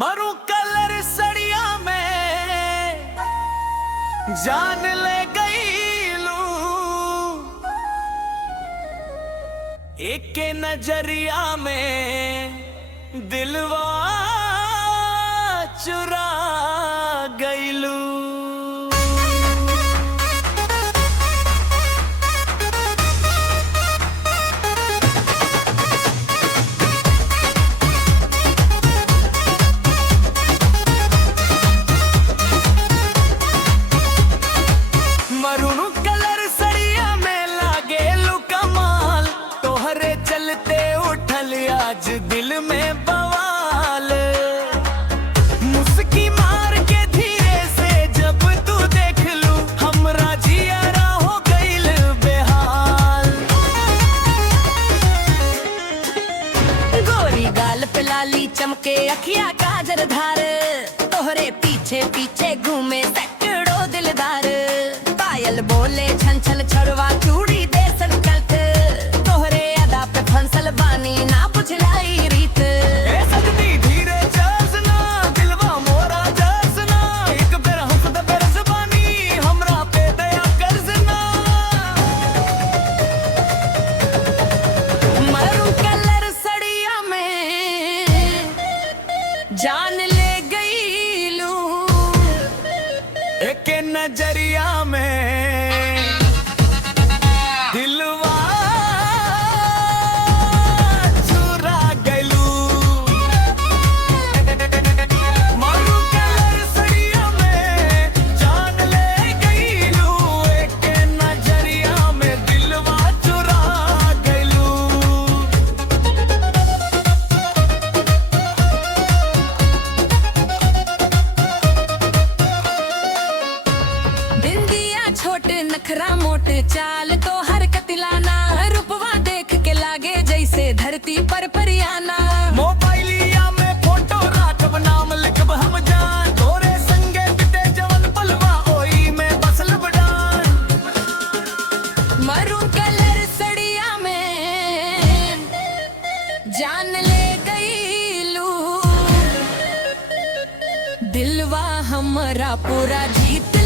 मरू कलर सड़िया में जान ले गई लू, एक नजरिया में दिलवा चुरा गई लू। मरून कलर सड़िया में लागे लू कमाल, तोहरे चलते उठल आज दिल में बवाल। मुस्की मार के धीरे से जब तू देख लू, हमरा जियरा हो गइल बेहाल। गोरी गाल पे लाली चमके अखिया काजर धार, तोहरे पीछे पीछे घूमे सैकड़ों दिलदार। पायल बोले छन छन छड़वा चूड़ी दे संकल्प, तोहरे अदा पे फंसल बानी ना बुझलाई रीत। ए सजनी धीरे चलना दिलवा मोरा जसना, एक बेर हंसद बेर ज़बानी हमरा पे दया करना। मरू कलर सड़िया में जान ले गई लू, एक नजरिया में दिलवा चुरा गइलू। मरू कलर सड़िया में जान ले गइलू, एक नजरिया में दिलवा चुरा गइलू। बिंदिया छोट नखरा मोट चाल तो हर कतिलाना, रूपवा देख के लागे जैसे धरती पर परियाना। मोबाइलिया में फोटो राखब नाम लिखब हम जान, तोरे संगे बिते जवन पलवा ओई में बसल बडान। मरू कलर सड़िया में जान ले गई लू, दिलवा हमरा पूरा जीत